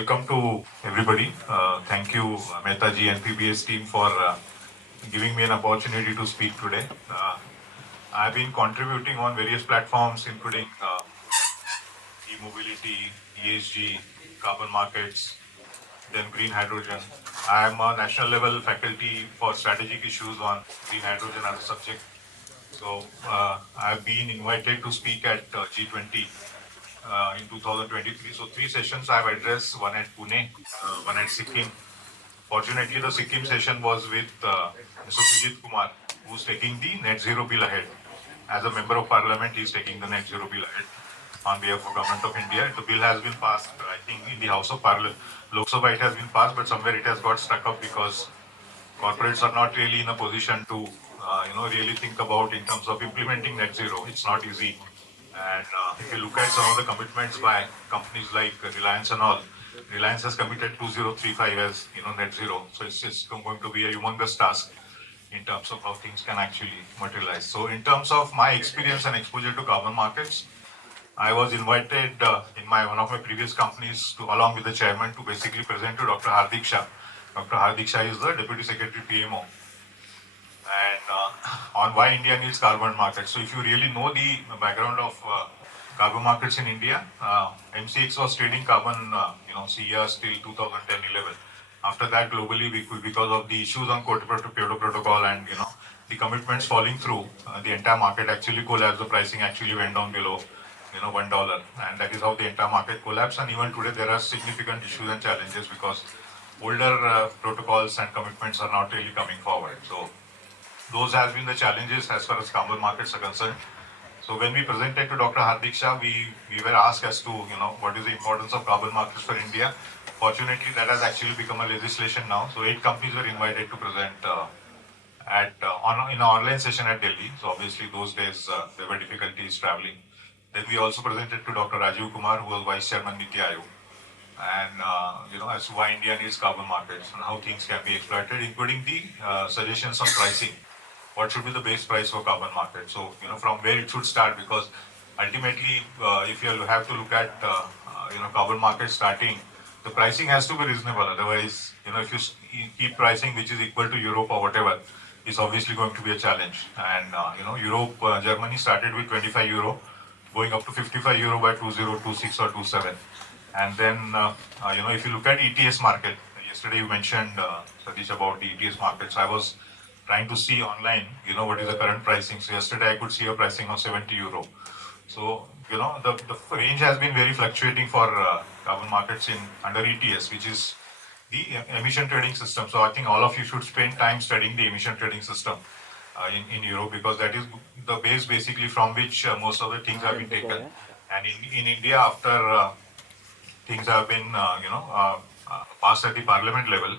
welcome to everybody. Thank you, Mehta ji and PBS team for giving me an opportunity to speak today. I've been contributing on various platforms, including e-mobility, ESG, carbon markets, then green hydrogen. I am a national level faculty for strategic issues on green hydrogen as a subject. So I've been invited to speak at G20 in 2023. So three sessions I've addressed, one at Pune, one at Sikkim. Fortunately, the Sikkim session was with Mr. Sujit Kumar, who's taking the net zero bill ahead. As a member of parliament, he's taking the net zero bill ahead on behalf of government of India. The bill has been passed, I think, in the House of Parliament. Lok Sabha it has been passed, but somewhere it has got stuck up because corporates are not really in a position to, really think about in terms of implementing net zero. It's not easy. And if you look at some of the commitments by companies like Reliance and all, Reliance has committed 2035 as net zero. So it's going to be a humongous task in terms of how things can actually materialize. So in terms of my experience and exposure to carbon markets, I was invited in one of my previous companies to, along with the chairman, to basically present to Dr. Hardik Shah. Dr. Hardik Shah is the Deputy Secretary PMO, and on why India needs carbon markets. So if you really know the background of carbon markets in India, MCX was trading carbon, CERs till 2010-11. After that, globally, because of the issues on Kyoto Protocol and the commitments falling through, the entire market actually collapsed. The pricing actually went down below $1, and that is how the entire market collapsed. And even today, there are significant issues and challenges because older protocols and commitments are not really coming forward. So those has been the challenges as far as carbon markets are concerned. So when we presented to Dr. Hardik Shah, we were asked as to what is the importance of carbon markets for India. Fortunately, that has actually become a legislation now. So 8 companies were invited to present in an online session at Delhi. So obviously those days there were difficulties traveling. Then we also presented to Dr. Rajiv Kumar, who was Vice Chairman Niti Aayog, and as to why India needs carbon markets and how things can be exploited, including the suggestions on pricing. What should be the base price for carbon market? So from where it should start, because ultimately, if you have to look at carbon market starting, the pricing has to be reasonable. Otherwise, if you keep pricing which is equal to Europe or whatever, it's obviously going to be a challenge. And Europe, Germany started with 25 euro, going up to 55 euro by 2026 or 27. And then if you look at ETS market, yesterday you mentioned Satish about the ETS markets. I was trying to see online, what is the current pricing. So yesterday I could see a pricing of 70 euro. So the range has been very fluctuating for carbon markets under ETS, which is the emission trading system. So I think all of you should spend time studying the emission trading system in Europe, because that is the base basically from which most of the things have been taken. And in India, after things have been passed at the parliament level,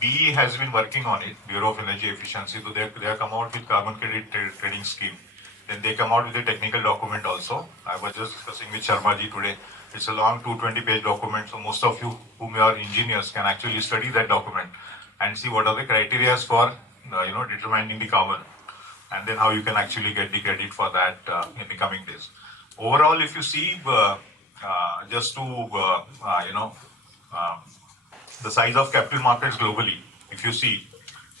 BE has been working on it, Bureau of Energy Efficiency. So they have come out with carbon credit trading scheme. Then they come out with a technical document also. I was just discussing with Sharma ji today. It's a long 220-page document. So most of you whom are engineers can actually study that document and see what are the criteria for determining the carbon, and then how you can actually get the credit for that in the coming days. Overall, if you see, just to the size of capital markets globally, if you see,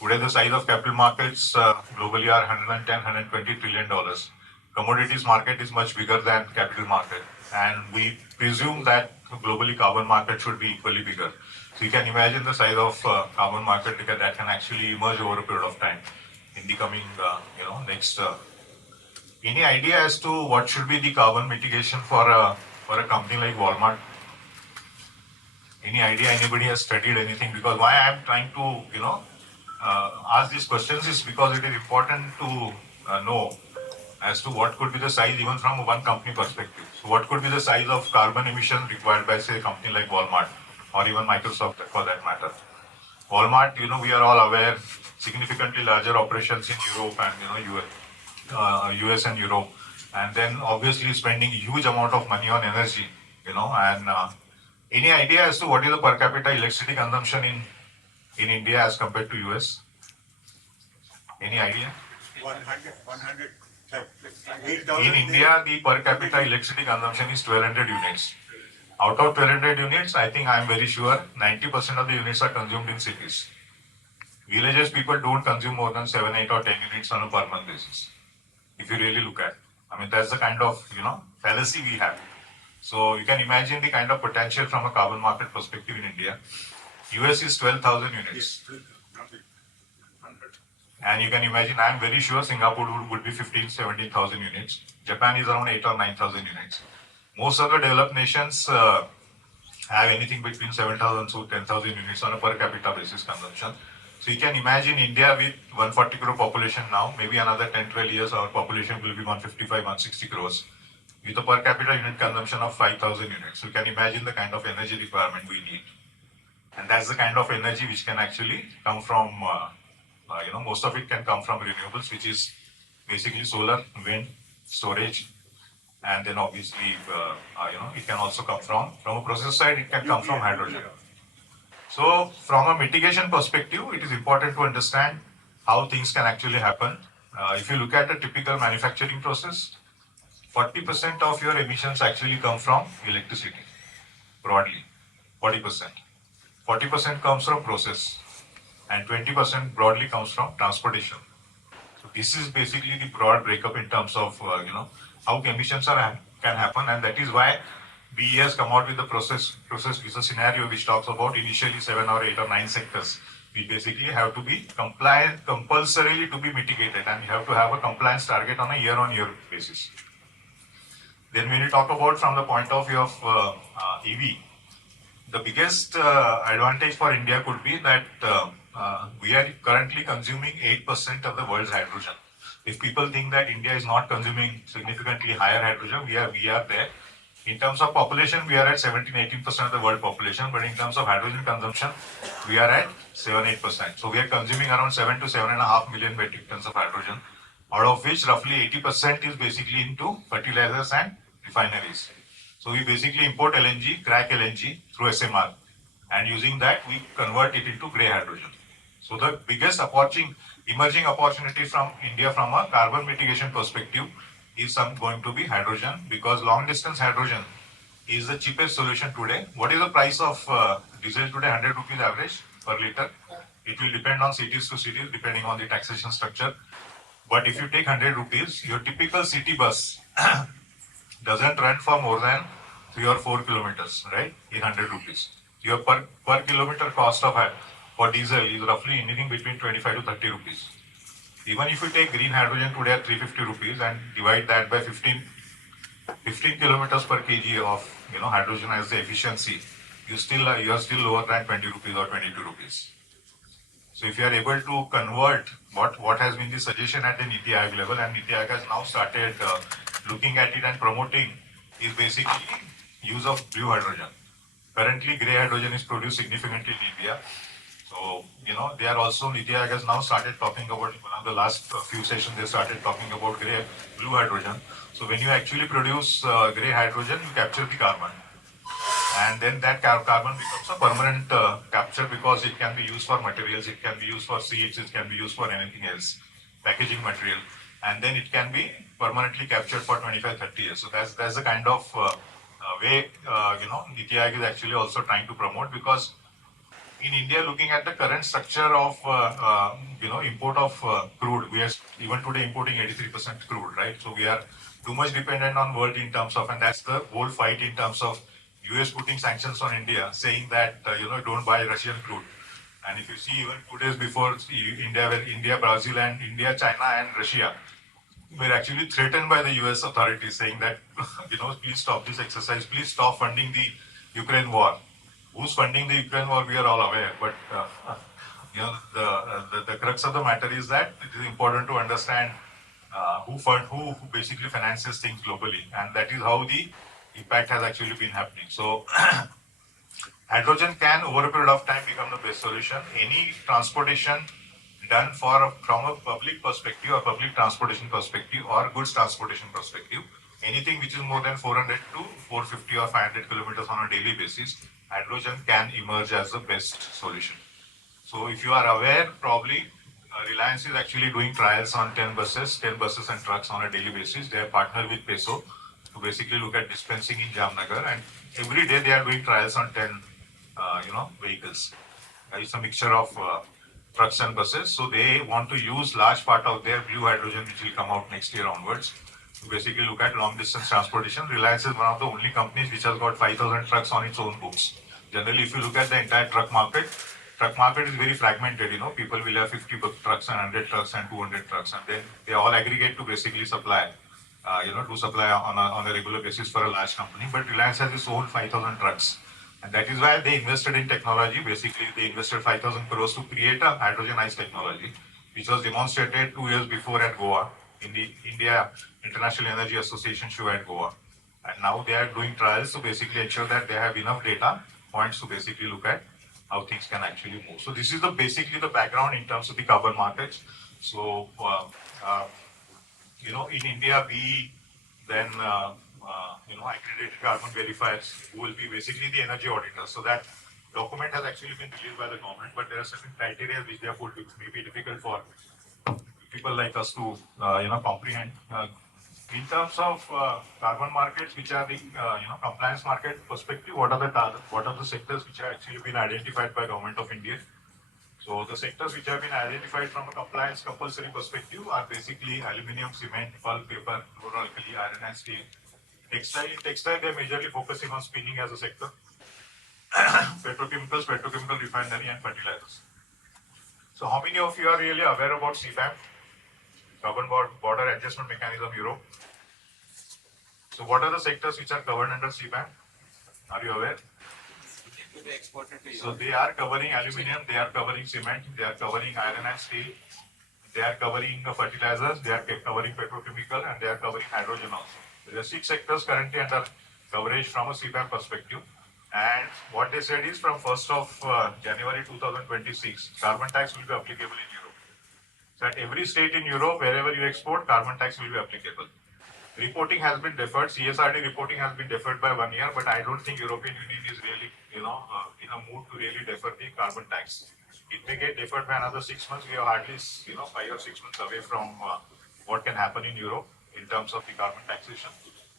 today the size of capital markets globally are 110, 120 trillion dollars. Commodities market is much bigger than capital market, and we presume that globally carbon market should be equally bigger. So you can imagine the size of carbon market that can actually emerge over a period of time in the coming, next. Any idea as to what should be the carbon mitigation for a company like Walmart? Any idea? Anybody has studied anything? Because why I am trying to, ask these questions is because it is important to know as to what could be the size even from one company perspective. So what could be the size of carbon emission required by, say, a company like Walmart or even Microsoft for that matter? Walmart, we are all aware, significantly larger operations in Europe and, US and Europe. And then obviously spending huge amount of money on energy, and any idea as to what is the per capita electricity consumption in India as compared to US? Any idea? 100. In India, the per capita electricity consumption is 1200 units. Out of 1,200 units, I think I'm very sure 90% of the units are consumed in cities. Villages people don't consume more than 7, 8 or 10 units on a per month basis. If you really look at, I mean, that's the kind of, fallacy we have. So you can imagine the kind of potential from a carbon market perspective in India. US is 12,000 units. Yes, nothing. 100. And you can imagine, I'm very sure Singapore would be 15, 17,000 units. Japan is around 8 or 9,000 units. Most of the developed nations have anything between 7,000 to 10,000 units on a per capita basis consumption. So you can imagine India with 140 crore population now, maybe another 10, 12 years, our population will be 155, 160 crores with a per capita unit consumption of 5,000 units. So you can imagine the kind of energy requirement we need. And that's the kind of energy which can actually come from, most of it can come from renewables, which is basically solar, wind, storage, and then obviously, it can also come from a process side, it can come from hydrogen. So from a mitigation perspective, it is important to understand how things can actually happen. If you look at a typical manufacturing process, 40% of your emissions actually come from electricity, broadly, 40%. 40% comes from process and 20% broadly comes from transportation. So this is basically the broad breakup in terms of, how emissions can happen, and that is why BE has come out with the process visa scenario, which talks about initially 7 or 8 or 9 sectors. We basically have to be compliant, compulsorily to be mitigated, and you have to have a compliance target on a year-on-year basis. Then when you talk about from the point of view of EV, the biggest advantage for India could be that we are currently consuming 8% of the world's hydrogen. If people think that India is not consuming significantly higher hydrogen, we are there. In terms of population, we are at 17-18% of the world population, but in terms of hydrogen consumption, we are at 7-8%. So we are consuming around 7 to 7.5 million metric tons of hydrogen, out of which roughly 80% is basically into fertilizers and refineries. So we basically import LNG, crack LNG through SMR, and using that we convert it into grey hydrogen. So the biggest emerging opportunity from India from a carbon mitigation perspective is going to be hydrogen, because long distance hydrogen is the cheapest solution today. What is the price of diesel today? 100 rupees average per liter. It will depend on cities to cities depending on the taxation structure. But if you take 100 rupees, your typical city bus doesn't run for more than 3 or 4 kilometers, right? In 100 rupees. Your per kilometer cost of for diesel is roughly anything between 25 to 30 rupees. Even if you take green hydrogen today at 350 rupees and divide that by 15 kilometers per kg of hydrogen as the efficiency, you are still lower than 20 rupees or 22 rupees. So if you are able to convert what has been the suggestion at the NITI Aayog level, and NITI Aayog has now started looking at it and promoting, is basically use of blue hydrogen. Currently, grey hydrogen is produced significantly in India. So, they are also, NITI Aayog has now started talking about, in one of the last few sessions, they started talking about blue hydrogen. So when you actually produce grey hydrogen, you capture the carbon. And then that carbon becomes a permanent capture, because it can be used for materials, it can be used for seeds, it can be used for anything else, packaging material. And then it can be permanently captured for 25, 30 years. So that's the kind of way, NITI Aayog is actually also trying to promote, because in India, looking at the current structure of import of crude, we are even today importing 83% crude, right? So we are too much dependent on world in terms of, and that's the whole fight in terms of US putting sanctions on India, saying that don't buy Russian crude. And if you see, even 2 days before, India, Brazil, and India, China, and Russia were actually threatened by the US authorities, saying that please stop this exercise, please stop funding the Ukraine war. Who's funding the Ukraine war, we are all aware, but the crux of the matter is that it is important to understand who basically finances things globally, and that is how the impact has actually been happening. So hydrogen can, over a period of time, become the best solution. Any transportation done from a public perspective or public transportation perspective or goods transportation perspective, anything which is more than 400 to 450 or 500 kilometers on a daily basis, hydrogen can emerge as the best solution. So if you are aware, probably Reliance is actually doing trials on 10 buses and trucks on a daily basis. They have partnered with PESO to basically look at dispensing in Jamnagar, and every day they are doing trials on 10, vehicles. It's a mixture of trucks and buses. So they want to use large part of their blue hydrogen, which will come out next year onwards, to basically look at long distance transportation. Reliance is one of the only companies which has got 5,000 trucks on its own books. Generally, if you look at the entire truck market is very fragmented. People will have 50 trucks and 100 trucks and 200 trucks, and then they all aggregate to basically supply. To supply on a regular basis for a large company. But Reliance has its own 5,000 trucks. And that is why they invested in technology. Basically, they invested 5,000 crores to create a hydrogenized technology, which was demonstrated 2 years before at Goa in the India International Energy Association show at Goa. And now they are doing trials to basically ensure that they have enough data points to basically look at how things can actually move. So this is basically the background in terms of the carbon markets. So in India, we then, accredited carbon verifiers who will be basically the energy auditors. So that document has actually been released by the government, but there are certain criteria which therefore may be difficult for people like us to, comprehend. In terms of carbon markets, which are the, compliance market perspective, what are the sectors which have actually been identified by Government of India? So the sectors which have been identified from a compliance compulsory perspective are basically aluminium, cement, pulp, paper, chlor-alkali, iron and steel. Textile, they're majorly focusing on spinning as a sector. Petrochemical refinery and fertilizers. So how many of you are really aware about CBAM, Carbon Border Adjustment Mechanism Europe? So what are the sectors which are covered under CBAM? Are you aware? So they are covering aluminium, they are covering cement, they are covering iron and steel, they are covering fertilizers, they are covering petrochemical, and they are covering hydrogen also. There are 6 sectors currently under coverage from a CBAM perspective. And what they said is from 1st of January 2026, carbon tax will be applicable in Europe. So at every state in Europe, wherever you export, carbon tax will be applicable. Reporting has been deferred. CSRD reporting has been deferred by 1 year, but I don't think European Union is really, in a mood to really defer the carbon tax. It may get deferred by another 6 months. We are hardly, 5 or 6 months away from what can happen in Europe in terms of the carbon taxation.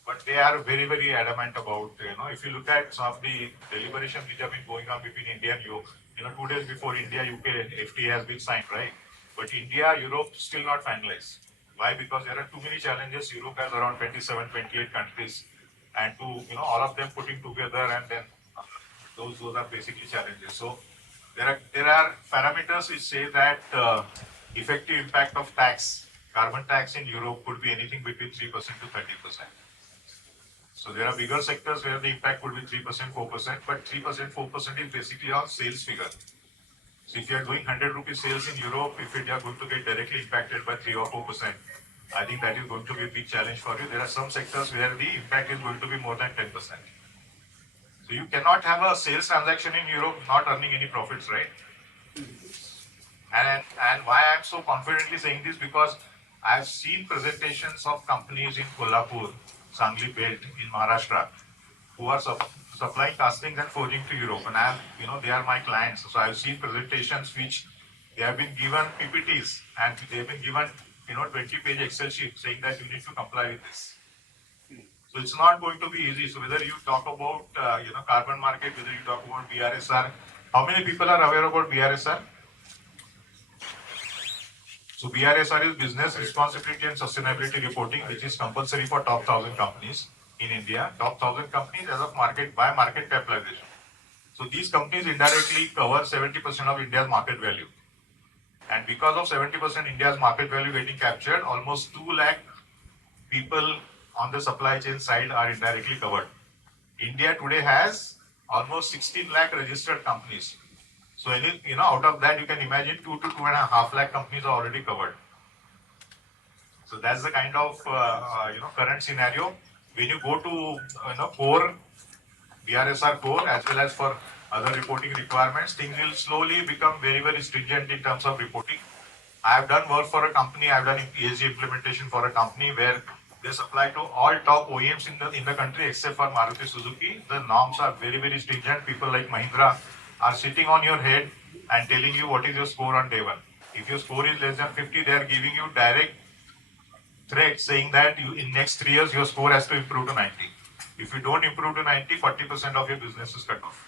But they are very, very adamant about, if you look at some of the deliberations which have been going on between India and Europe, 2 days before India, UK FTA has been signed, right? But India, Europe still not finalized. Why? Because there are too many challenges. Europe has around 27, 28 countries, and all of them putting together, and then those are basically challenges. So there are parameters which say that effective impact of carbon tax in Europe could be anything between 3% to 30%. So there are bigger sectors where the impact would be 3%, 4%, but 3%, 4% is basically on sales figure. So if you are doing 100 rupees sales in Europe, if you are going to get directly impacted by 3 or 4%, I think that is going to be a big challenge for you. There are some sectors where the impact is going to be more than 10%. So you cannot have a sales transaction in Europe not earning any profits, right? And why I'm so confidently saying this, because I've seen presentations of companies in Kolhapur, Sangli Belt in Maharashtra, who are supplying castings and forging to Europe, and they are my clients. So I've seen presentations which they have been given PPTs, and they have been given 20-page Excel sheet saying that you need to comply with this. So it's not going to be easy. So whether you talk about carbon market, whether you talk about BRSR, how many people are aware about BRSR? So BRSR is Business Responsibility and Sustainability Reporting, which is compulsory for top 1,000 companies in India. Top 1,000 companies as of market capitalization. So these companies indirectly cover 70% of India's market value. And because of 70% India's market value getting captured, almost 2 lakh people on the supply chain side are indirectly covered. India today has almost 16 lakh registered companies. So out of that, you can imagine 2 to 2.5 lakh companies are already covered. So that's the kind of current scenario. When you go to core, BRSR core, as well as for other reporting requirements, things will slowly become very, very stringent in terms of reporting. I have done work for a company. I have done ESG implementation for a company where they supply to all top OEMs in the country except for Maruti Suzuki. The norms are very, very stringent. People like Mahindra are sitting on your head and telling you what is your score on day one. If your score is less than 50, they are giving you direct threat saying that in next 3 years your score has to improve to 90. If you don't improve to 90, 40% of your business is cut off.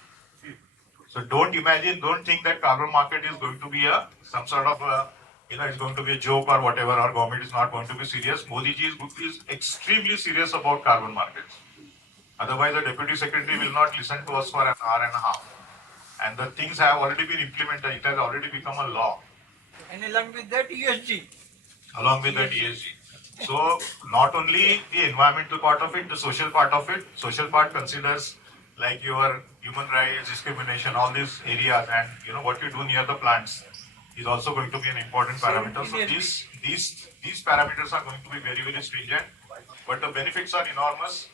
So don't think that carbon market is going to be some sort of it's going to be a joke or whatever, or government is not going to be serious. Modi ji is extremely serious about carbon markets. Otherwise, the deputy secretary will not listen to us for an hour and a half. And the things have already been implemented. It has already become a law. And along with that, ESG. Along with that ESG. So not only the environmental part of it, the social part of it. Social part considers like your human rights, discrimination, all these areas, and what you do near the plants is also going to be an important parameter. So these parameters are going to be very, very stringent, but the benefits are enormous.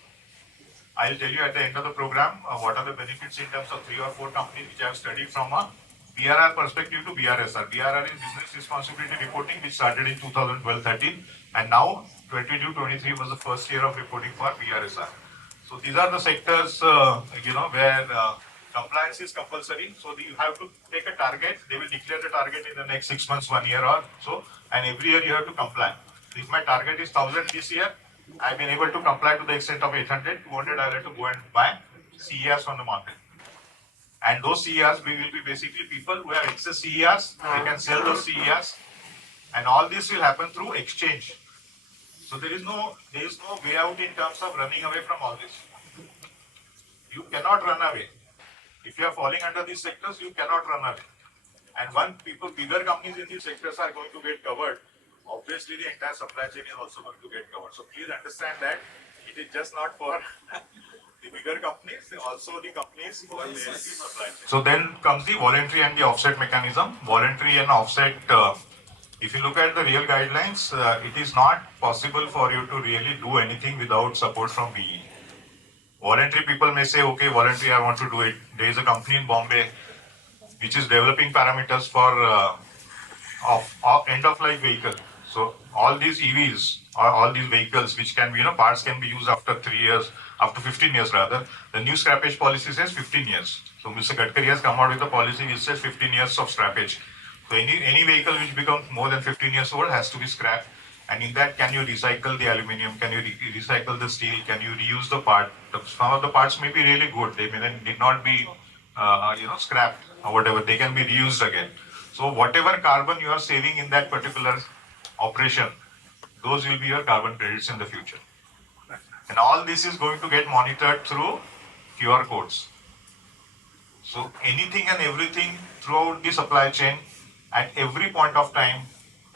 I'll tell you at the end of the program what are the benefits in terms of 3 or 4 companies which I have studied from a BRR perspective to BRSR. BRR is Business Responsibility Reporting, which started in 2012-13, and now 22-23 was the first year of reporting for BRSR. So these are the sectors, where compliance is compulsory. So you have to take a target. They will declare the target in the next 6 months, 1 year or so, and every year you have to comply. If my target is 1,000 this year, I've been able to comply to the extent of 800, 200, I'll have to go and buy CERs from the market. And those CERs will be basically people who have excess CERs, they can sell those CERs, and all this will happen through exchange. So there is no way out in terms of running away from all this. You cannot run away. If you are falling under these sectors, you cannot run away. And bigger companies in these sectors are going to get covered. Obviously, the entire supply chain is also going to get covered. So please understand that it is just not for the bigger companies, also the companies who are there in the supply chain. So then comes the voluntary and the offset mechanism. Voluntary and offset, if you look at the real guidelines, it is not possible for you to really do anything without support from BE. Voluntary people may say, okay, voluntary, I want to do it. There is a company in Bombay which is developing parameters for end-of-life vehicle. So all these EVs, or all these vehicles which can be, parts can be used after 3 years, after 15 years rather. The new scrappage policy says 15 years. So Mr. Gadkari has come out with a policy which says 15 years of scrappage. So any vehicle which becomes more than 15 years old has to be scrapped. And in that, can you recycle the aluminium? Can you recycle the steel? Can you reuse the part? Some of the parts may be really good. They may then need not be, scrapped or whatever. They can be reused again. So whatever carbon you are saving in that particular operation, those will be your carbon credits in the future. And all this is going to get monitored through QR codes. So anything and everything throughout the supply chain at every point of time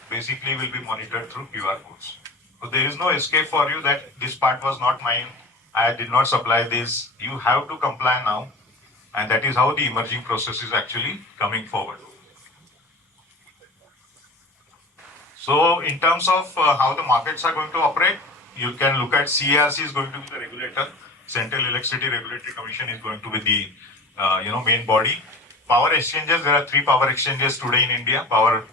basically will be monitored through QR codes. So there is no escape for you that this part was not mine, I did not supply this. You have to comply now, and that is how the emerging process is actually coming forward. So in terms of how the markets are going to operate, you can look at CERC is going to be the regulator. Central Electricity Regulatory Commission is going to be the main body. Power exchanges, there are 3 power exchanges today in India. Power,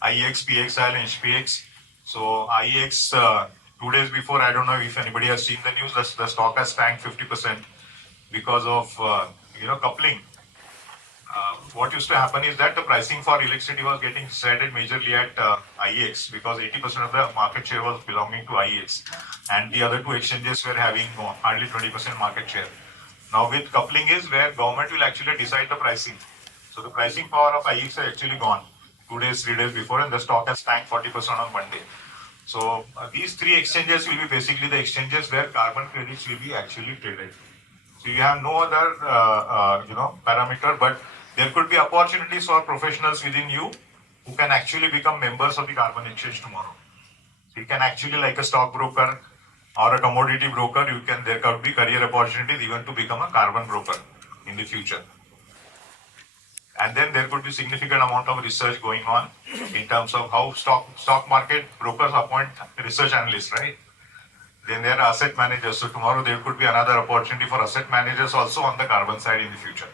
IEX, PXIL and HPX. So IEX, 2 days before, I don't know if anybody has seen the news, the stock has tanked 50% because of coupling. What used to happen is that the pricing for electricity was getting decided majorly at IEX because 80% of the market share was belonging to IEX, and the other 2 exchanges were having hardly 20% market share. Now with coupling is where government will actually decide the pricing. So the pricing power of IEX has actually gone 2 days, 3 days before, and the stock has tanked 40% on Monday. So these 3 exchanges will be basically the exchanges where carbon credits will be actually traded. So you have no other parameter, but there could be opportunities for professionals within you who can actually become members of the carbon exchange tomorrow. So you can actually, like a stockbroker or a commodity broker, there could be career opportunities even to become a carbon broker in the future. And then there could be significant amount of research going on in terms of how stock market brokers appoint research analysts, right? Then there are asset managers. So tomorrow there could be another opportunity for asset managers also on the carbon side in the future.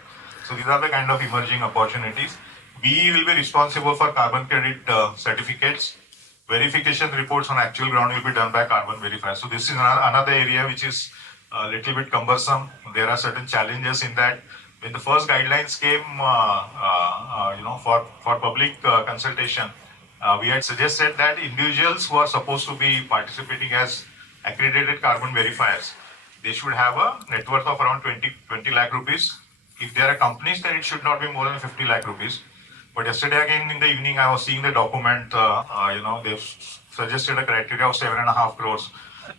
So these are the kind of emerging opportunities. BE will be responsible for carbon credit certificates. Verification reports on actual ground will be done by carbon verifiers. So this is another area which is a little bit cumbersome. There are certain challenges in that. When the first guidelines came, for public consultation, we had suggested that individuals who are supposed to be participating as accredited carbon verifiers, they should have a net worth of around 20 lakh rupees. If they are companies, then it should not be more than 50 lakh rupees. But yesterday again in the evening, I was seeing the document. They've suggested a criteria of 7.5 crores.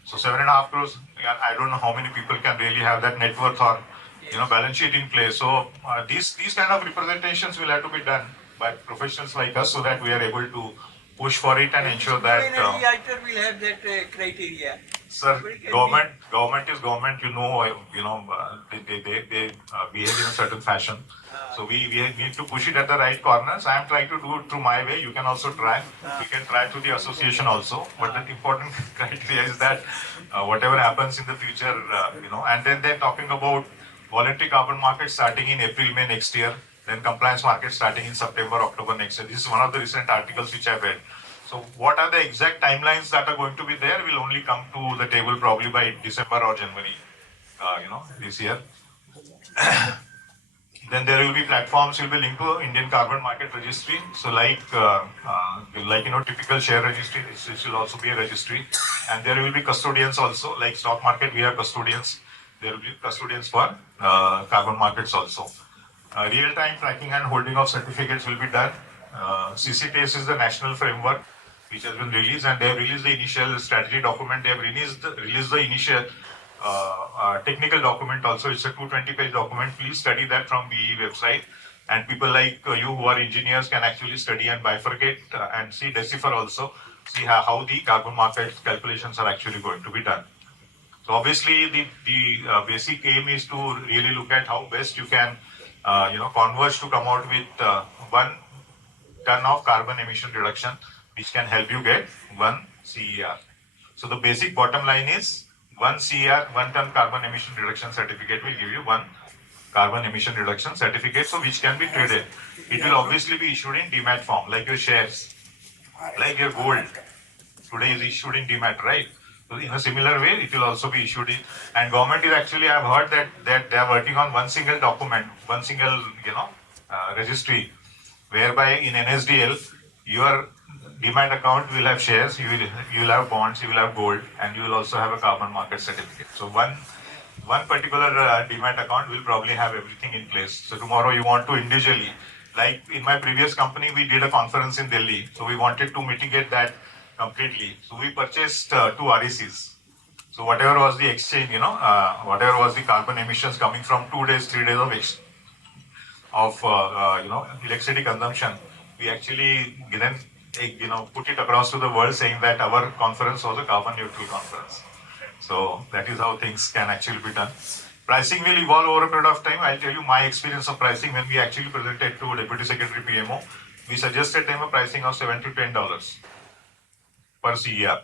So 7.5 crores. I don't know how many people can really have that net worth or balance sheet in place. So these kind of representations will have to be done by professionals like us, so that we are able to push for it and ensure that. Every actor will have that criteria. Sir, Everybody can government is government. They behave in a certain fashion. So we need to push it at the right corners. I am trying to do it through my way. You can also try. We can try through the association also. But the important criteria is that whatever happens in the future, and then they're talking about voluntary carbon market starting in April, May next year. Then compliance market starting in September, October next year. This is one of the recent articles which I've read. So what are the exact timelines that are going to be there will only come to the table probably by December or January, this year. Then there will be platforms will be linked to Indian Carbon Market Registry. So typical share registry, this will also be a registry. And there will be custodians also, like stock market, we have custodians. There will be custodians for carbon markets also. Real-time tracking and holding of certificates will be done. CCTS is the national framework which has been released, and they have released the initial strategy document. They have released the initial technical document also. It's a 220-page document. Please study that from BE website. And people like you who are engineers can actually study and bifurcate and see, decipher also, see how the carbon market calculations are actually going to be done. So obviously the basic aim is to really look at how best you can converge to come out with 1 ton of carbon emission reduction, which can help you get 1 CER. So the basic bottom line is 1 CER, 1 ton carbon emission reduction certificate will give you 1 carbon emission reduction certificate, so which can be traded. It will obviously be issued in demat form, like your shares, like your gold. Today is issued in demat, right? So in a similar way, it will also be issued in. And government is actually, I've heard that they are working on one single document, one single registry, whereby in NSDL your demat account will have shares, you will have bonds, you will have gold, and you will also have a carbon market certificate. So one particular demat account will probably have everything in place. So tomorrow you want to individually, like in my previous company, we did a conference in Delhi. So we wanted to mitigate that completely. So we purchased 2 RECs. So whatever was the exchange, whatever was the carbon emissions coming from 2 days, 3 days of electricity consumption, we actually then put it across to the world, saying that our conference was a carbon neutral conference. So that is how things can actually be done. Pricing will evolve over a period of time. I'll tell you my experience of pricing. When we actually presented to Deputy Secretary PMO, we suggested them a pricing of $7 to $10 per CER.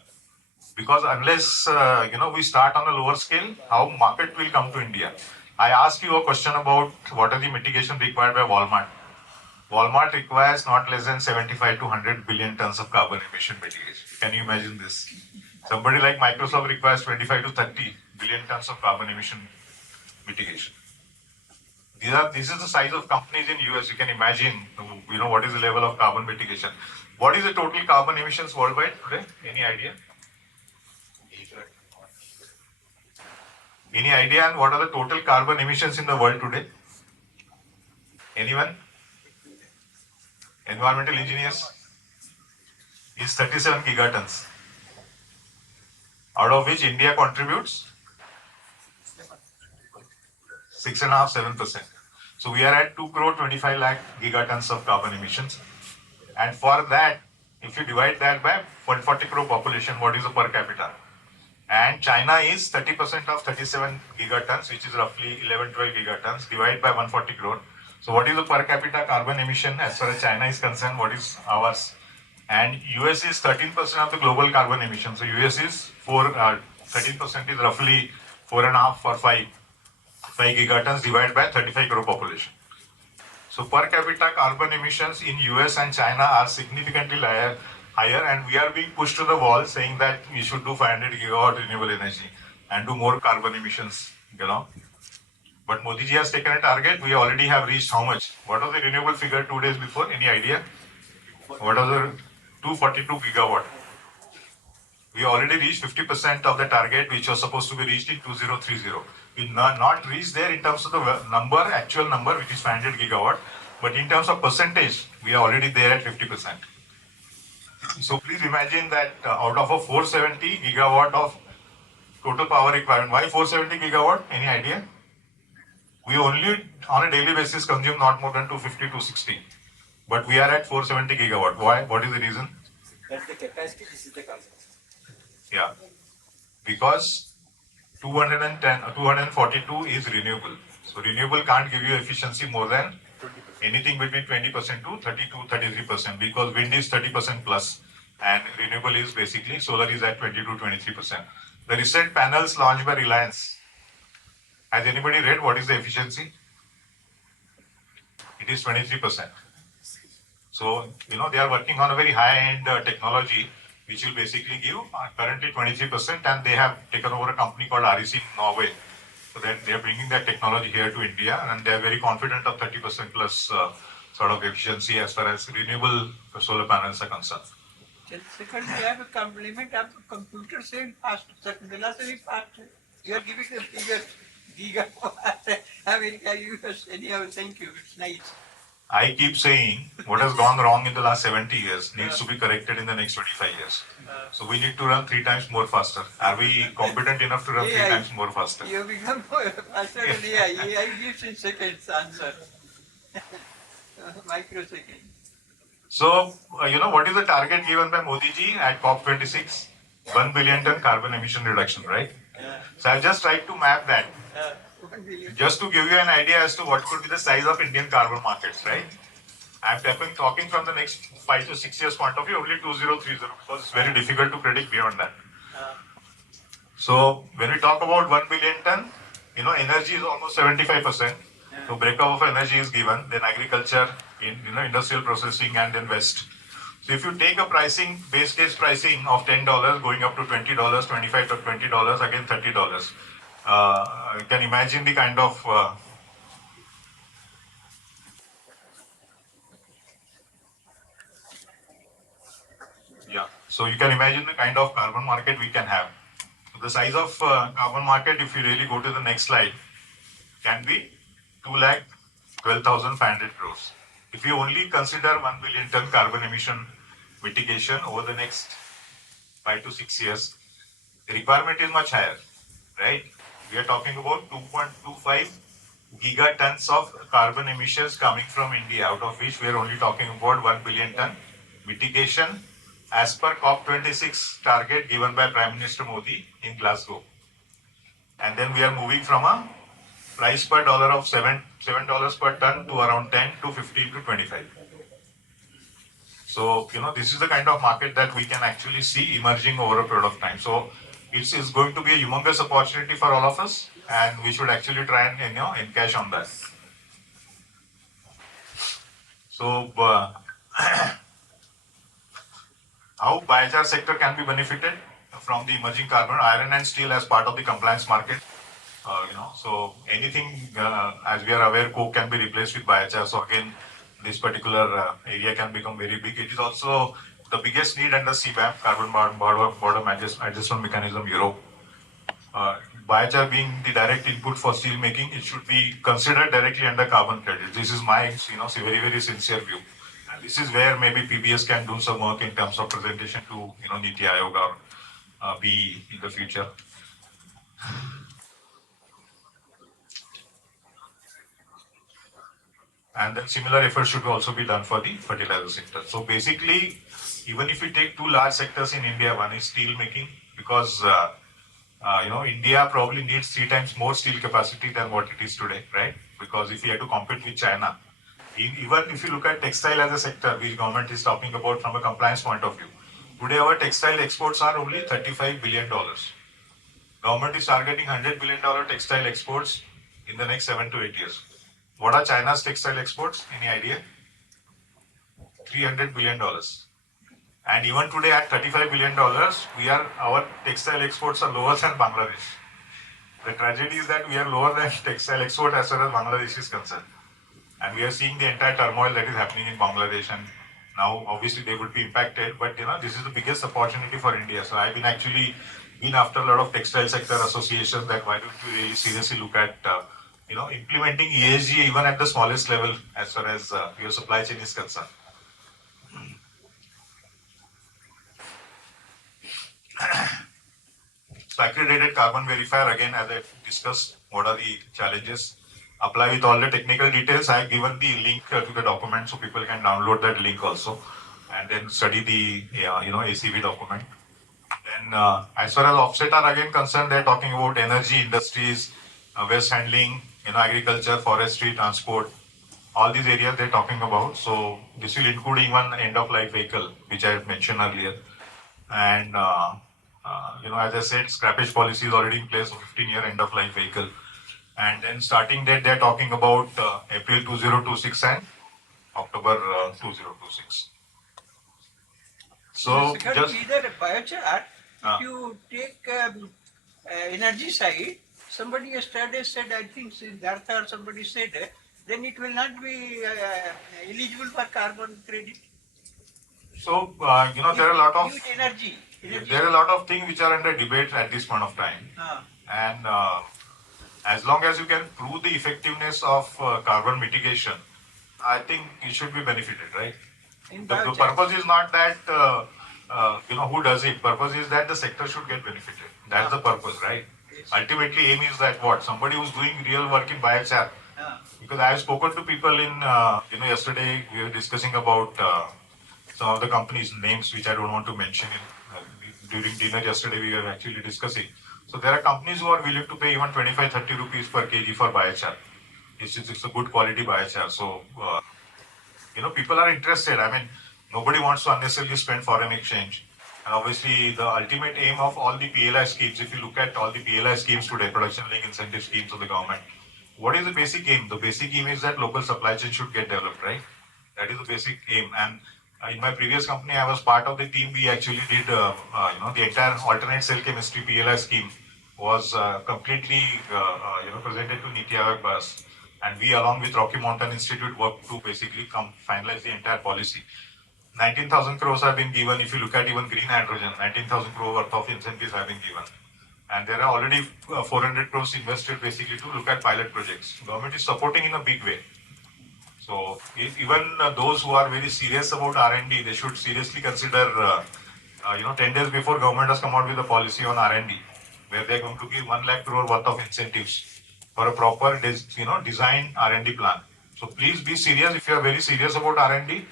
Because unless we start on a lower scale, how market will come to India? I asked you a question about what are the mitigation required by Walmart. Walmart requires not less than 75 to 100 billion tons of carbon emission mitigation. Can you imagine this? Somebody like Microsoft requires 25 to 30 billion tons of carbon emission mitigation. This is the size of companies in US. You can imagine, what is the level of carbon mitigation. What is the total carbon emissions worldwide today? Any idea? Any idea on what are the total carbon emissions in the world today? Anyone? Environmental engineers? Is 37 gigatons. Out of which India contributes 6.5-7%. So we are at 2 crore 25 lakh gigatons of carbon emissions. And for that, if you divide that by 140 crore population, what is the per capita? And China is 30% of 37 gigatons, which is roughly 11-12 gigatons, divided by 140 crore. So what is the per capita carbon emission as far as China is concerned? What is ours? And US is 13% of the global carbon emission. So US is 13% is roughly 4.5 or 5 gigatons divided by 35 crore population. So per capita carbon emissions in US and China are significantly higher, and we are being pushed to the wall saying that we should do 500 gigawatt renewable energy and do more carbon emissions, But Modi ji has taken a target. We already have reached how much? What was the renewable figure 2 days before? Any idea? What was the 242 gigawatt? We already reached 50% of the target, which was supposed to be reached in 2030. We not reached there in terms of the number, actual number, which is 500 gigawatt, but in terms of percentage, we are already there at 50%. So please imagine that out of a 470 gigawatt of total power requirement, why 470 gigawatt? Any idea? We only on a daily basis consume not more than 250, 260. But we are at 470 gigawatt. Why? What is the reason? That's the capacity, this is the consumption. Yeah. Because 210, 242 is renewable. So renewable can't give you efficiency more than anything between 20% to 32, 33%, because wind is 30% plus and renewable is basically, solar is at 20 to 23%. The recent panels launched by Reliance, has anybody read what is the efficiency? It is 23%. So, they are working on a very high-end technology, which will basically give currently 23%, and they have taken over a company called REC in Norway. So they are bringing that technology here to India, and they are very confident of 30% plus sort of efficiency as far as renewable solar panels are concerned. Secondly, I have a compliment of computer saying fast, Satindala saying fast. You are giving the figures, gigawatt, America, US, anyhow, thank you, it's nice. I keep saying what has gone wrong in the last 70 years needs to be corrected in the next 25 years. So we need to run 3 times more faster. Are we competent enough to run 3 times more faster? You become more faster than AI. AI gives in seconds answer. Microsecond. So, what is the target given by Modi ji at COP26? 1 billion ton carbon emission reduction, right? So I've just tried to map that. Just to give you an idea as to what could be the size of Indian carbon markets, right? I'm talking from the next 5 to 6 years point of view, only 2030, because it's very difficult to predict beyond that. So when we talk about 1 billion ton, energy is almost 75%. So breakup of energy is given, then agriculture, industrial processing, and then waste. So if you take a pricing, base case pricing of $10 going up to $20, $25 to $20, again $30. You can imagine the kind of so you can imagine the kind of carbon market we can have. So the size of carbon market, if you really go to the next slide, can be 2,12,500 crores. If you only consider 1 billion ton carbon emission mitigation over the next 5 to 6 years, the requirement is much higher, right? We are talking about 2.25 gigatons of carbon emissions coming from India, out of which we are only talking about 1 billion ton mitigation as per COP26 target given by Prime Minister Modi in Glasgow. And then we are moving from a price per dollar of $7 per ton to around 10 to 15 to 25. So, this is the kind of market that we can actually see emerging over a period of time. So, it is going to be a humongous opportunity for all of us, and we should actually try and, encash on that. So, how Biochar sector can be benefited from the emerging carbon, iron and steel as part of the compliance market. So anything, as we are aware, coke can be replaced with biochar. So again, this particular area can become very big. It is also the biggest need under CBAM, Carbon Border Adjustment Mechanism, Europe. Biochar being the direct input for steel making, it should be considered directly under carbon credit. This is my, very, very sincere view. And this is where maybe PBS can do some work in terms of presentation to, Niti Aayog or BE in the future. And then similar efforts should also be done for the fertilizer sector. So basically, even if we take 2 large sectors in India, one is steel making, because India probably needs 3 times more steel capacity than what it is today, right? Because if we have to compete with China, even if you look at textile as a sector, which government is talking about from a compliance point of view, today our textile exports are only $35 billion. Government is targeting $100 billion textile exports in the next 7 to 8 years. What are China's textile exports? Any idea? $300 billion. And even today at $35 billion, our textile exports are lower than Bangladesh. The tragedy is that we are lower than textile export as far as Bangladesh is concerned. And we are seeing the entire turmoil that is happening in Bangladesh and Now, obviously, they would be impacted, but this is the biggest opportunity for India. So I've been actually been after a lot of textile sector associations that why don't you really seriously look at implementing ESG even at the smallest level as far as your supply chain is concerned. So accredited carbon verifier, again, as I discussed, what are the challenges? Apply with all the technical details. I have given the link to the document so people can download that link also and then study the ACV document. Then as far as offset are again concerned, they're talking about energy, industries, waste handling, agriculture, forestry, transport, all these areas they're talking about. So this will include even end of life vehicle, which I mentioned earlier. And as I said, scrappage policy is already in place for 15-year end of life vehicle. And then starting date, they're talking about April 2026 and October 2026. So just either biochar, if you take energy side, somebody yesterday said, I think Siddhartha or somebody said, then it will not be eligible for carbon credit. So, there are a lot of energy. there are a lot of things which are under debate at this point of time. And as long as you can prove the effectiveness of carbon mitigation, I think you should be benefited, right? The purpose is not that, who does it. Purpose is that the sector should get benefited. That's the purpose, right? Yes. Ultimately, aim is that what? Somebody who's doing real work in biochar. Because I have spoken to people in, yesterday we were discussing about some of the companies' names, which I don't want to mention. During dinner yesterday, we were actually discussing. So there are companies who are willing to pay even 25-30 rupees per kg for biochar. It's a good quality biochar. So, people are interested. I mean, nobody wants to unnecessarily spend foreign exchange. And obviously, the ultimate aim of all the PLI schemes, if you look at all the PLI schemes today, production linked incentive schemes of the government, what is the basic aim? The basic aim is that local supply chain should get developed, right? That is the basic aim. And in my previous company, I was part of the team. We actually did, the entire alternate cell chemistry PLI scheme was completely, presented to Niti Aayog Bus. And we, along with Rocky Mountain Institute, worked to basically finalize the entire policy. 19,000 crores have been given. If you look at even green hydrogen, 19,000 crore worth of incentives have been given. And there are already 400 crores invested basically to look at pilot projects. Government is supporting in a big way. So even those who are very serious about R&D, they should seriously consider, 10 days before government has come out with a policy on R&D, where they're going to give 1 lakh crore worth of incentives for a proper, design R&D plan. So please be serious. If you are very serious about R&D,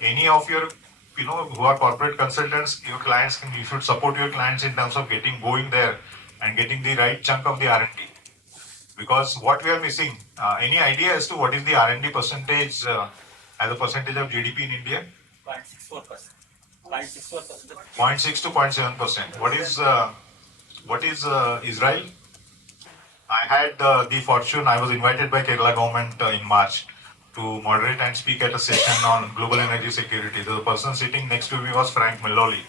any of your, who are corporate consultants, your clients, you should support your clients in terms of going there and getting the right chunk of the R&D. Because what we are missing, any idea as to what is the R&D percentage as a percentage of GDP in India? 0.64%. 0.64%. 0.6 to 0.7%. What is Israel? I had the fortune, I was invited by Kerala government in March to moderate and speak at a session on global energy security. The person sitting next to me was Frank Melloli.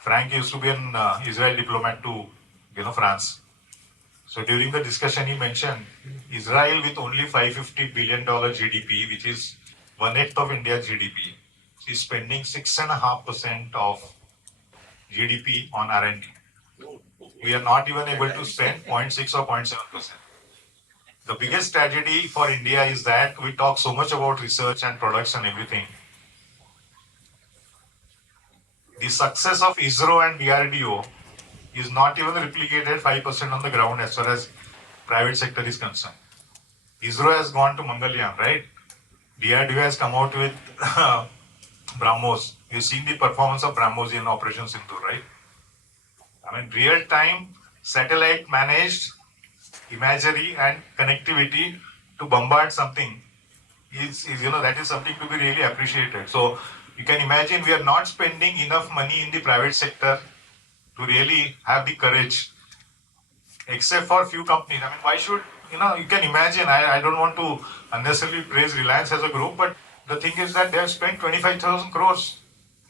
Frank used to be an Israel diplomat to, France. So during the discussion, he mentioned Israel with only $550 billion GDP, which is 1/8 of India's GDP, is spending 6.5% of GDP on R&D. We are not even able to spend 0.6 or 0.7%. The biggest tragedy for India is that we talk so much about research and products and everything. The success of ISRO and DRDO is not even replicated 5% on the ground as far as private sector is concerned. ISRO has gone to Mangalyaan, right? DRDO has come out with BrahMos. You've seen the performance of BrahMos in Operation Sindoor, right? I mean, real-time satellite managed imagery and connectivity to bombard something is that is something to be really appreciated. So you can imagine we are not spending enough money in the private sector to really have the courage, except for few companies. I mean, why should, you can imagine, I don't want to unnecessarily praise Reliance as a group, but the thing is that they have spent 25,000 crores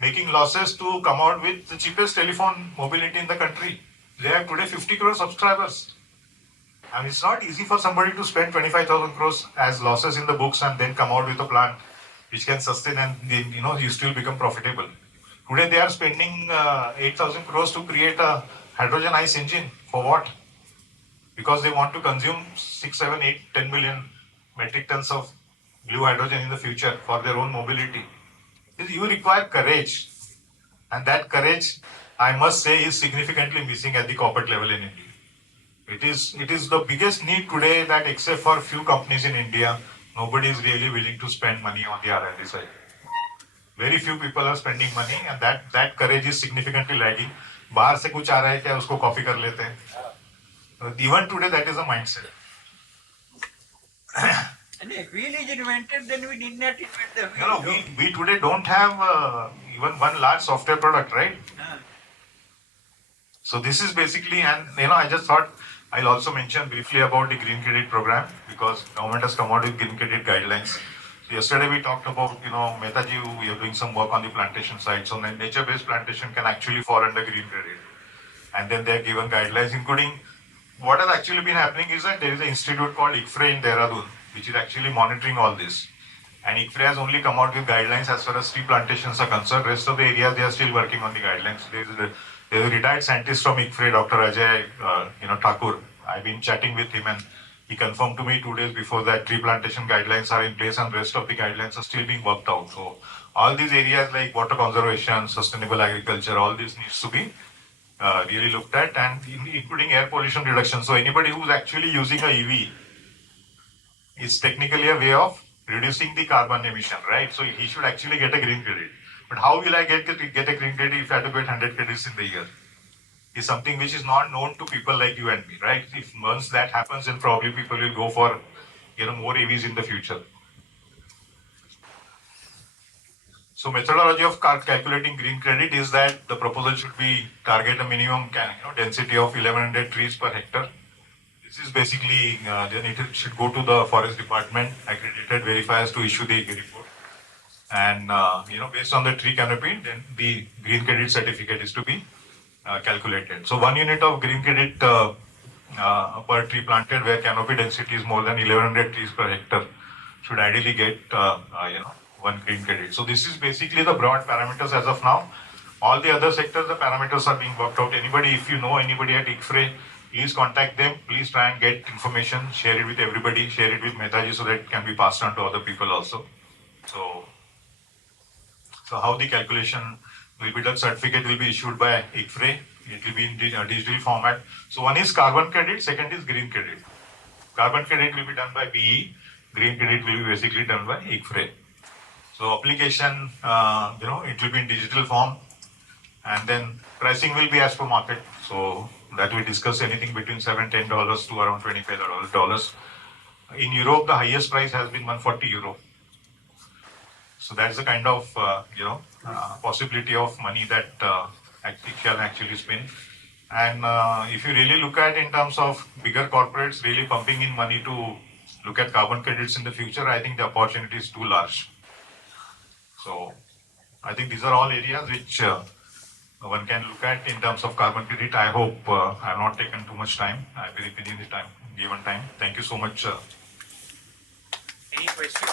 making losses to come out with the cheapest telephone mobility in the country. They have today 50 crore subscribers. And it's not easy for somebody to spend 25,000 crores as losses in the books and then come out with a plan which can sustain and you still become profitable. Today they are spending 8,000 crores to create a hydrogen ice engine. For what? Because they want to consume 6, 7, 8, 10 million metric tons of blue hydrogen in the future for their own mobility. You require courage, and that courage, I must say, is significantly missing at the corporate level in India. It is the biggest need today that except for few companies in India, nobody is really willing to spend money on the R&D side. Very few people are spending money, and that courage is significantly lagging. बाहर से कुछ आ रहा है क्या उसको copy कर लेते हैं. Even today, that is a mindset. And if wheel is invented, then we need not invent the wheel. No, we today don't have even one large software product, right? So this is basically, and I just thought I'll also mention briefly about the green credit program because government has come out with green credit guidelines. So yesterday we talked about, Mehtaji, we are doing some work on the plantation side. So nature-based plantation can actually fall under green credit. And then they are given guidelines, including what has actually been happening is that there is an institute called ICFRE in Dehradun, which is actually monitoring all this. And ICFRE has only come out with guidelines as far as tree plantations are concerned. Rest of the areas, they are still working on the guidelines. There's a retired scientist from ICFRE, Dr. Ajay, Thakur. I've been chatting with him and he confirmed to me 2 days before that tree plantation guidelines are in place and rest of the guidelines are still being worked out. So all these areas like water conservation, sustainable agriculture, all this needs to be really looked at, and including air pollution reduction. So anybody who's actually using a EV is technically a way of reducing the carbon emission, right? So he should actually get a green credit. But how will I get a green credit if I have to get 100 credits in the year? Is something which is not known to people like you and me, right? If once that happens, then probably people will go for more EVs in the future. So methodology of calculating green credit is that the proposal should be target a minimum density of 1100 trees per hectare. This is basically, then it should go to the forest department, accredited verifiers to issue the report. And, based on the tree canopy, then the green credit certificate is to be calculated. So 1 unit of green credit per tree planted where canopy density is more than 1100 trees per hectare should ideally get, one green credit. So this is basically the broad parameters as of now. All the other sectors, the parameters are being worked out. Anybody, if you know anybody at ICFRE, please contact them. Please try and get information, share it with everybody, share it with Mehtaji so that it can be passed on to other people also. So how the calculation will be done, certificate will be issued by ICFRE. It will be in digital format. So one is carbon credit, second is green credit. Carbon credit will be done by BE, green credit will be basically done by ICFRE. So application, it will be in digital form, and then pricing will be as per market. So that we discuss anything between $7, $10 to around $25. In Europe, the highest price has been €140. So that's the kind of possibility of money that can actually spend. And if you really look at in terms of bigger corporates really pumping in money to look at carbon credits in the future, I think the opportunity is too large. So I think these are all areas which one can look at in terms of carbon credit. I hope I have not taken too much time. I will be within the given time. Thank you so much. Any questions?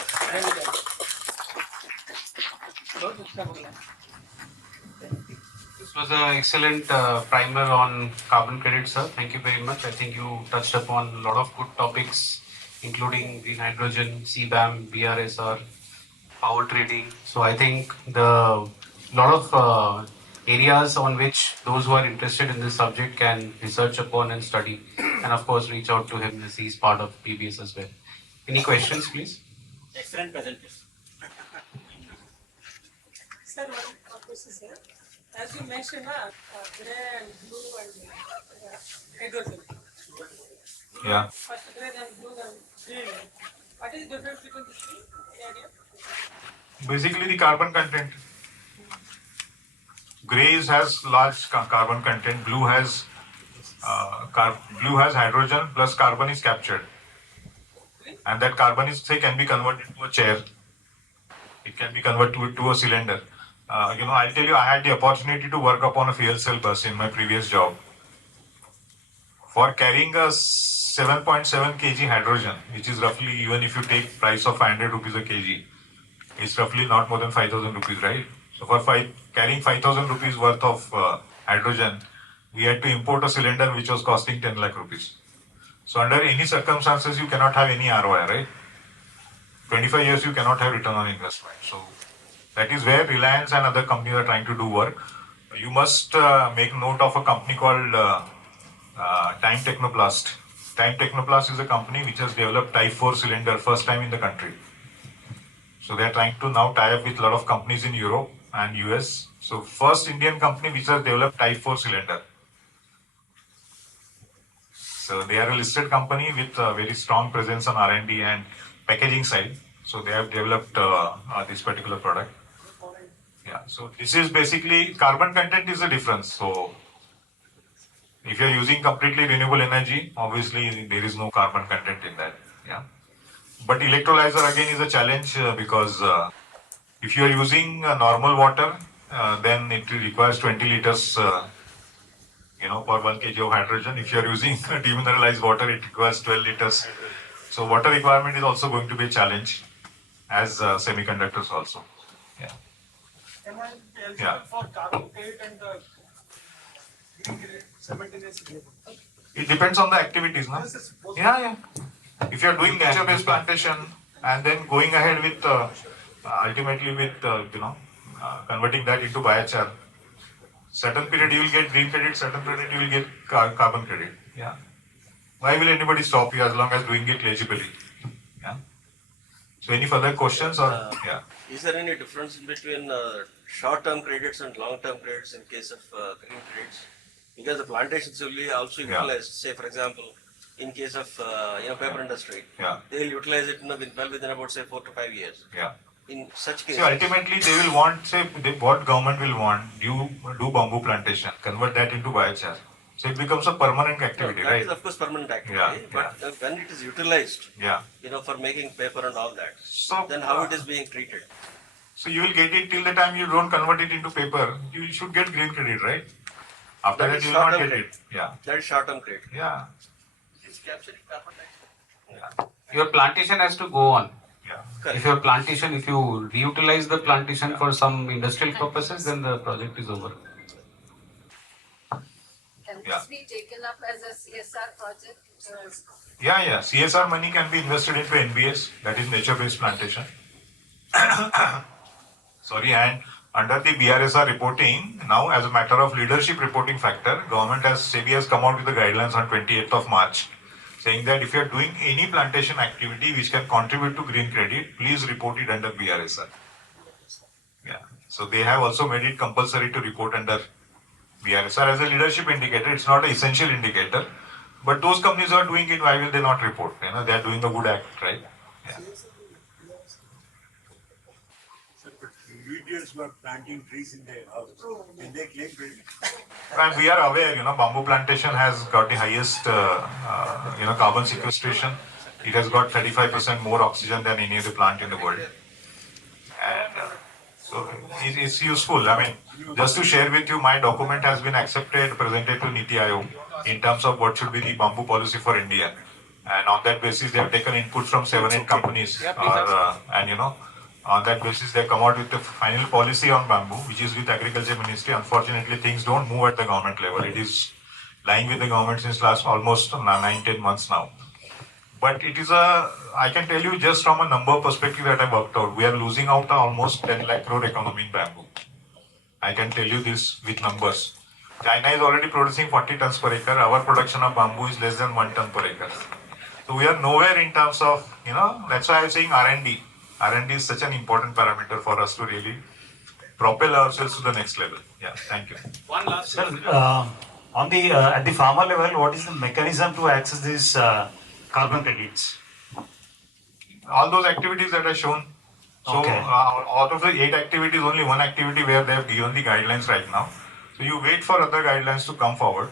This was an excellent primer on carbon credit, sir. Thank you very much. I think you touched upon a lot of good topics, including green hydrogen, CBAM, BRSR, power trading. So I think the lot of areas on which those who are interested in this subject can research upon and study, and of course reach out to him as he's part of PBS as well. Any questions, please? Excellent presentation. Sir, one question, sir. As you mentioned, gray and blue and hydrogen. Yeah. First gray, then blue, then green. What is the difference between the three? Any idea? Basically the carbon content. Gray has large carbon content. Blue has hydrogen plus carbon is captured, and that carbon can be converted to a chair. It can be converted to a cylinder. I'll tell you, I had the opportunity to work upon a fuel cell bus in my previous job. For carrying a 7.7 kg hydrogen, which is roughly, even if you take price of 500 rupees a kg, It's roughly not more than 5,000 rupees, right? So for carrying 5,000 rupees worth of hydrogen, we had to import a cylinder which was costing 10 lakh rupees. So under any circumstances, you cannot have any ROI, right? 25 years, you cannot have return on investment. So that is where Reliance and other companies are trying to do work. You must make note of a company called Time Technoplast. Time Technoplast is a company which has developed Type 4 cylinder first time in the country. So they are trying to now tie up with a lot of companies in Europe and US. So first Indian company which has developed Type 4 cylinder. So they are a listed company with a very strong presence on R&D and packaging side. So they have developed this particular product. Yeah. So this is basically carbon content is the difference. So if you are using completely renewable energy, obviously there is no carbon content in that. Yeah. But electrolyzer again is a challenge because if you are using normal water, then it requires 20 liters, per 1 kg of hydrogen. If you are using demineralized water, it requires 12 liters. So water requirement is also going to be a challenge, as semiconductors also. Yeah. Am I eligible Yeah. for carbon credit and the green credit simultaneously? It depends on the activities, no? This is both. Yeah. If you are doing nature-based plantation and then going ahead with ultimately with converting that into biochar, certain period you will get green credit, certain period you will get carbon credit. Yeah. Why will anybody stop you as long as doing it legibly? Yeah. So any further questions or yeah? Is there any difference between short-term credits and long-term credits in case of green credits? Because the plantations will be also utilized. Say, for example, in case of paper industry, they will utilize it within about say 4 to 5 years. Yeah. In such cases, So ultimately they will want, what government will want, you do bamboo plantation, convert that into biochar. So it becomes a permanent activity, that right? is of course permanent activity. Yeah, But when it is utilized, Yeah. For making paper and all that, So then how it is being treated? So you will get it till the time you don't convert it into paper. You should get green credit, right? After that, is you will not short-term get credit. it. Yeah. That is short-term credit. Yeah. It's capturing carbon dioxide. Your plantation has to go on. Yeah. If your plantation, if you reutilize the plantation for some industrial purposes, then the project is over. Can Yeah. this be taken up as a CSR project? Yeah. CSR money can be invested into NBS, that is nature-based plantation. Sorry, and under the BRSR reporting, now as a matter of leadership reporting factor, government SEBI has come out with the guidelines on 28th of March, saying that if you are doing any plantation activity which can contribute to green credit, please report it under BRSR. Yeah. So they have also made it compulsory to report under BRSR as a leadership indicator. It's not an essential indicator. But those companies who are doing it, why will they not report? They are doing a good act, right? Yeah. Sir, but individuals who are planting trees in their house, can they claim credit? And we are aware, bamboo plantation has got the highest, carbon sequestration. It has got 35% more oxygen than any other plant in the world. And so it's useful. I mean, just to share with you, my document has been accepted, presented to Niti Aayog in terms of what should be the bamboo policy for India. And on that basis, they have taken input from 7-8 companies. On that basis, they come out with the final policy on bamboo, which is with Agriculture Ministry. Unfortunately, things don't move at the government level. It is lying with the government since last almost 9-10 months now. But it is I can tell you just from a number perspective that I worked out, we are losing out almost 10 lakh crore economy in bamboo. I can tell you this with numbers. China is already producing 40 tons per acre. Our production of bamboo is less than 1 ton per acre. So we are nowhere in terms of, that's why I'm saying R&D. R&D is such an important parameter for us to really propel ourselves to the next level. Yeah, thank you. One last. Sir, on the at the farmer level, what is the mechanism to access these carbon credits? All those activities that are shown. So Okay. out of the 8 activities, only 1 activity where they have given the guidelines right now. So you wait for other guidelines to come forward.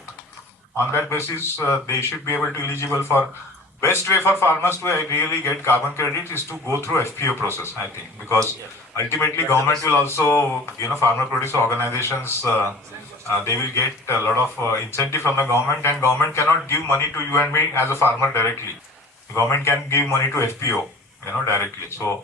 On that basis, they should be able to eligible for. Best way for farmers to really get carbon credit is to go through FPO process, I think, because ultimately government will also, farmer producer organizations, they will get a lot of incentive from the government, and government cannot give money to you and me as a farmer directly. Government can give money to FPO, directly. So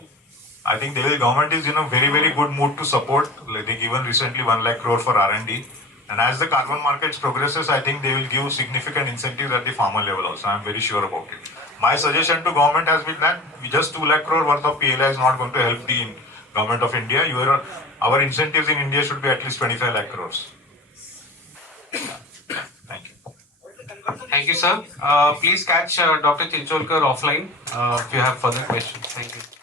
I think the government is in a very, very good mood to support. Like they given recently 1 lakh crore for R&D. And as the carbon markets progresses, I think they will give significant incentives at the farmer level also. I'm very sure about it. My suggestion to government has been that just 2 lakh crore worth of PLI is not going to help the government of India. Our incentives in India should be at least 25 lakh crores. Thank you. Thank you, sir. Please catch Dr. Chincholkar offline if you have further questions. Thank you.